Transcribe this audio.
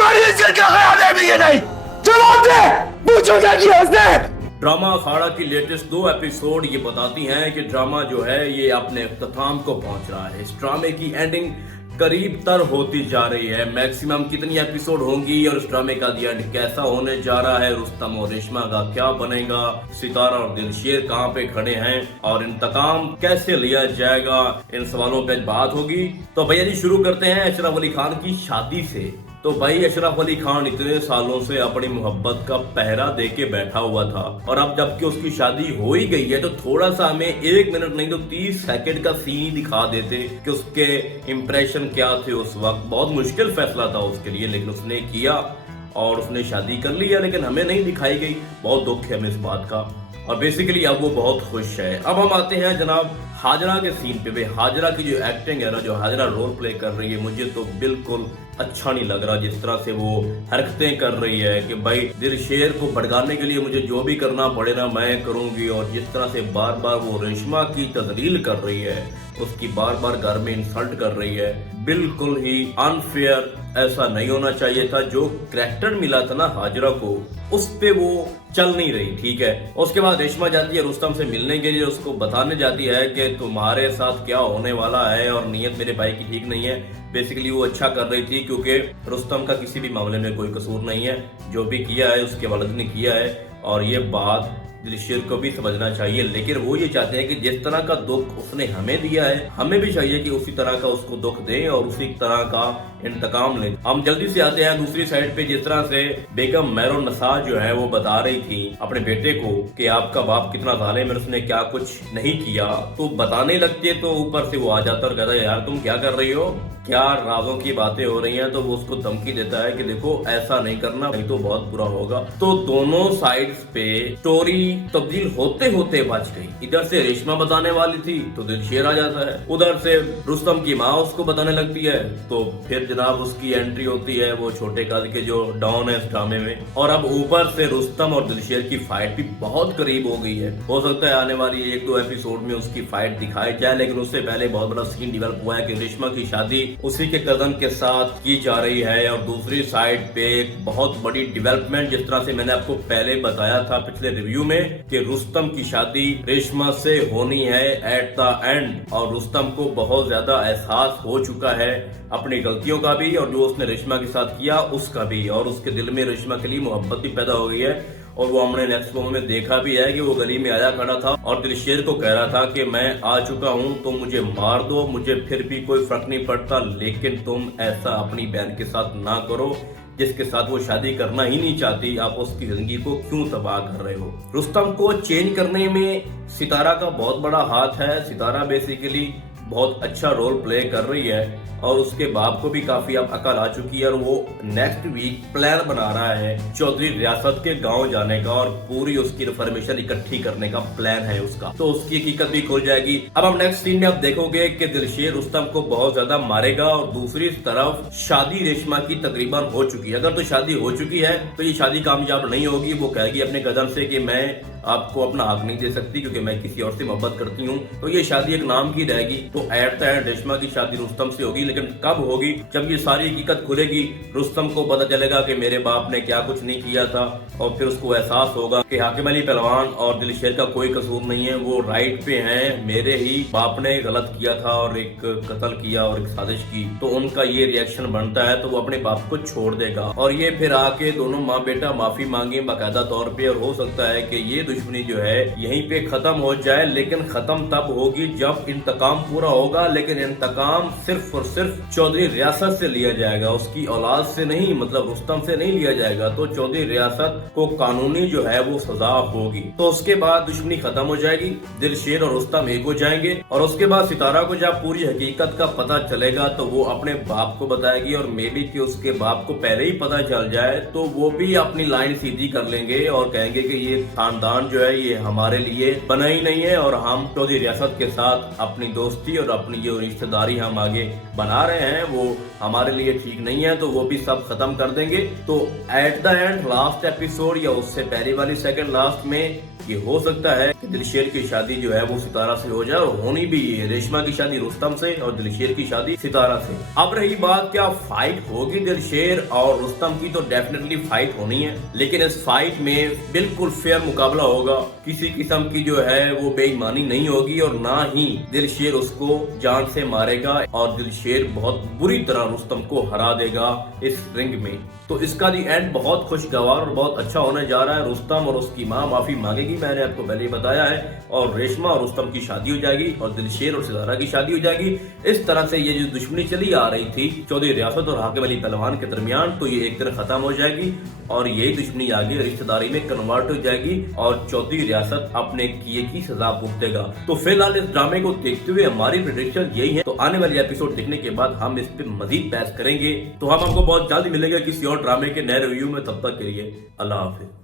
हमारी इज्जत का ख्याल है भी ये नहीं। जवाब दे, पूछो क्या किया उसने। ड्रामा अखाड़ा की लेटेस्ट 2 एपिसोड ये बताती हैं कि ड्रामा जो है ये अपने इख्तिताम को पहुंच रहा है। इस ड्रामे की एंडिंग करीब तर होती जा रही है। मैक्सिमम कितनी एपिसोड होंगी और इस ड्रामे का दी एंड कैसा होने जा रहा है, रुस्तम और रेशमा का क्या बनेगा, सितारा और दिलशेर कहां पे खड़े हैं और इंतकाम कैसे लिया जाएगा, इन सवालों पे बात होगी। तो भैया जी शुरू करते हैं अशरफ अली खान की शादी से। तो भाई अशरफ अली खान इतने सालों से अपनी मोहब्बत का पहरा दे के बैठा हुआ था और अब जबकि उसकी शादी हो ही गई है तो थोड़ा सा हमें 1 मिनट नहीं तो 30 सेकंड का सीन दिखा देते कि उसके इंप्रेशन क्या थे उस वक्त। बहुत मुश्किल फैसला था उसके लिए, लेकिन उसने किया और उसने शादी कर लिया, लेकिन हमें नहीं दिखाई गई। बहुत दुख है हमें इस बात का और बेसिकली अब वो बहुत खुश है। अब हम आते हैं जनाब हाजरा के सीन पे। भाई हाजरा की जो एक्टिंग है ना, जो हाजरा रोल प्ले कर रही है, मुझे तो बिल्कुल अच्छा नहीं लग रहा जिस तरह से वो हरकतें कर रही है कि भाई दिलशेर को भड़काने के लिए मुझे जो भी करना पड़े ना मैं करूंगी। और जिस तरह से बार बार वो रेशमा की तजलील कर रही है, उसकी बार बार घर में इंसल्ट कर रही है, बिल्कुल ही अनफेयर। ऐसा नहीं होना चाहिए था। जो करैक्टर मिला था ना हाजरा को, उस पे वो चल नहीं रही, ठीक है। उसके बाद रेशमा जाती है रुस्तम से मिलने के लिए, उसको बताने जाती है कि तुम्हारे साथ क्या होने वाला है और नीयत मेरे भाई की ठीक नहीं है। बेसिकली वो अच्छा कर रही थी क्योंकि रुस्तम का किसी भी मामले में कोई कसूर नहीं है, जो भी किया है उसके वालिद ने किया है और ये बात दिलशेर को भी समझना चाहिए। लेकिन वो ये चाहते हैं कि जिस तरह का दुख उसने हमें दिया है, हमें भी चाहिए कि उसी तरह का उसको दुख दें और उसी तरह का इंतकाम लें। हम जल्दी से आते हैं दूसरी साइड पे। जिस तरह से बेगम मेहरुन नसा जो है वो बता रही थी अपने बेटे को कि आपका बाप कितना जालिम है, उसने क्या कुछ नहीं किया, तो बताने लगते तो ऊपर से वो आ जाता और कहता है यार तुम क्या कर रही हो, क्या राजों की बातें हो रही हैं। तो वो उसको धमकी देता है कि देखो ऐसा नहीं करना, नहीं तो बहुत बुरा होगा। तो दोनों साइड्स पे स्टोरी तब्दील होते होते बच गई। इधर से रेशमा बताने वाली थी तो दिलशेर आ जाता है, उधर से रुस्तम की माँ उसको बताने लगती है तो फिर जनाब उसकी एंट्री होती है वो छोटे कद के जो डॉन है इस ड्रामे में। और अब ऊपर से रुस्तम और दिलशेर की फाइट भी बहुत करीब हो गई है। हो सकता है आने वाली 1-2 एपिसोड में उसकी फाइट दिखाई जाए, लेकिन उससे पहले बहुत बड़ा सीन डेवलप हुआ है कि रेशमा की शादी उसी के कजन के साथ की जा रही है। और दूसरी साइड पे एक बहुत बड़ी डेवलपमेंट, जिस तरह से मैंने आपको पहले बताया था पिछले रिव्यू में कि रुस्तम की शादी रेशमा से होनी है एट द एंड। और रुस्तम को बहुत ज्यादा एहसास हो चुका है अपनी गलतियों का भी और जो उसने रेशमा के साथ किया उसका भी, और उसके दिल में रेशमा के लिए मोहब्बत भी पैदा हो गई है। और वो हमने नेक्स्ट मोमेंट में देखा भी है कि वो गली में आया खड़ा था और दिलशेर को कह रहा था कि मैं आ चुका हूँ तो मुझे मार दो, मुझे फिर भी कोई फर्क नहीं पड़ता, लेकिन तुम ऐसा अपनी बहन के साथ ना करो जिसके साथ वो शादी करना ही नहीं चाहती। आप उसकी जिंदगी को क्यों तबाह कर रहे हो। रुस्तम को चेंज करने में सितारा का बहुत बड़ा हाथ है। सितारा बेसिकली बहुत अच्छा रोल प्ले कर रही है और उसके बाप को भी काफी अब अकल आ चुकी है और वो नेक्स्ट वीक प्लान बना रहा है चौधरी रियासत के गांव जाने का और पूरी उसकी इन्फॉर्मेशन इकट्ठी करने का प्लान है उसका, तो उसकी हकीकत भी खुल जाएगी। अब हम नेक्स्ट सीन में आप देखोगे कि दिलशेर रुस्तम को बहुत ज्यादा मारेगा और दूसरी तरफ शादी रेशमा की तकरीबन हो चुकी है। अगर तो शादी हो चुकी है तो ये शादी कामयाब नहीं होगी। वो कहेगी अपने कजन से कि मैं आपको अपना हक नहीं दे सकती क्योंकि मैं किसी और से मोहब्बत करती हूँ, तो ये शादी एक नाम की रहेगी। तो एट द एंड रेशमा की शादी रुस्तम से होगी, लेकिन कब होगी, जब ये सारी हकीकत खुलेगी, रुस्तम को पता चलेगा कि मेरे बाप ने क्या कुछ नहीं किया था और फिर उसको एहसास होगा कि हाकिम अली पहलवान और दिलशेर का कोई कसूर नहीं है, वो राइट पे हैं, मेरे ही बाप ने गलत किया था और एक कत्ल किया और एक साजिश की। तो उनका ये रिएक्शन बनता है तो वो अपने बाप को छोड़ देगा और ये फिर आके दोनों माँ बेटा माफी मांगे बाकायदा तौर पे। और हो सकता है कि ये दुश्मनी जो है यहीं पे खत्म हो जाए, लेकिन खत्म तब होगी जब इंतकाम पूरा होगा। लेकिन इंतकाम सिर्फ और सिर्फ चौधरी रियासत से लिया जाएगा, उसकी औलाद से नहीं, मतलब रुस्तम से नहीं लिया जाएगा। तो चौधरी रियासत को कानूनी जो है वो सजा होगी। तो उसके बाद दुश्मनी खत्म हो जाएगी, दिलशेर और रुस्तम एक हो जाएंगे और उसके बाद सितारा को जब पूरी हकीकत का पता चलेगा तो वो अपने बाप को बताएगी और मे बी कि उसके बाप को पहले ही पता चल जाए तो वो भी अपनी लाइन सीधी कर लेंगे और कहेंगे कि ये खानदान خاندان جو ہے یہ ہمارے لیے بنا ہی نہیں ہے، اور ہم چودھری ریاست کے ساتھ اپنی دوستی اور اپنی جو رشتہ داری ہم آگے بنا رہے ہیں وہ ہمارے لیے ٹھیک نہیں ہے، تو وہ بھی سب ختم کر دیں گے۔ تو at the end last episode یا اس سے پہلی والی سیکنڈ لاسٹ میں یہ ہو سکتا ہے کہ دلشیر کی شادی جو ہے وہ ستارہ سے ہو جائے، اور ہونی بھی ہے ریشما کی شادی رستم سے اور دلشیر کی شادی ستارہ سے۔ اب رہی بات کیا فائٹ ہوگی دلشیر اور رستم کی، تو ڈیفینیٹلی فائٹ ہونی ہے، لیکن اس فائٹ میں بالکل فیئر مقابلہ ہوگا، کسی قسم کی جو ہے وہ بے ایمانی نہیں ہوگی، اور نہ ہی دلشیر اس کو جان سے مارے گا، اور دلشیر بہت بری طرح رستم کو ہرا دے گا اس رنگ میں۔ تو اس کا دی اینڈ بہت خوشگوار اور بہت اچھا ہونے جا رہا ہے۔ رستم اور اس کی ماں معافی مانگے گی، میں نے آپ کو پہلے ہی بتایا ہے، اور ریشما اور رستم کی شادی ہو جائے گی، اور دلشیر اور ستارہ کی شادی ہو جائے گی۔ اس طرح سے یہ جو دشمنی چلی آ رہی تھی چودھری ریاست اور حاکم علی پہلوان کے درمیان، تو یہ ایک طرح ختم ہو جائے گی، اور یہی دشمنی آگے رشتہ داری میں کنورٹ ہو جائے گی، اور چودھری ریاست اپنے کیے کی سزا بھگتے گا۔ تو فی الحال اس ڈرامے کو دیکھتے ہوئے ہماری پریڈکشن یہی ہے، تو آنے والی ایپیسوڈ دیکھنے کے بعد ہم اس پہ مزید بحث کریں گے۔ تو ہم آپ کو بہت جلد ملیں گے کسی اور ڈرامے کے نئے ریویو میں، تب تک کے لیے اللہ حافظ۔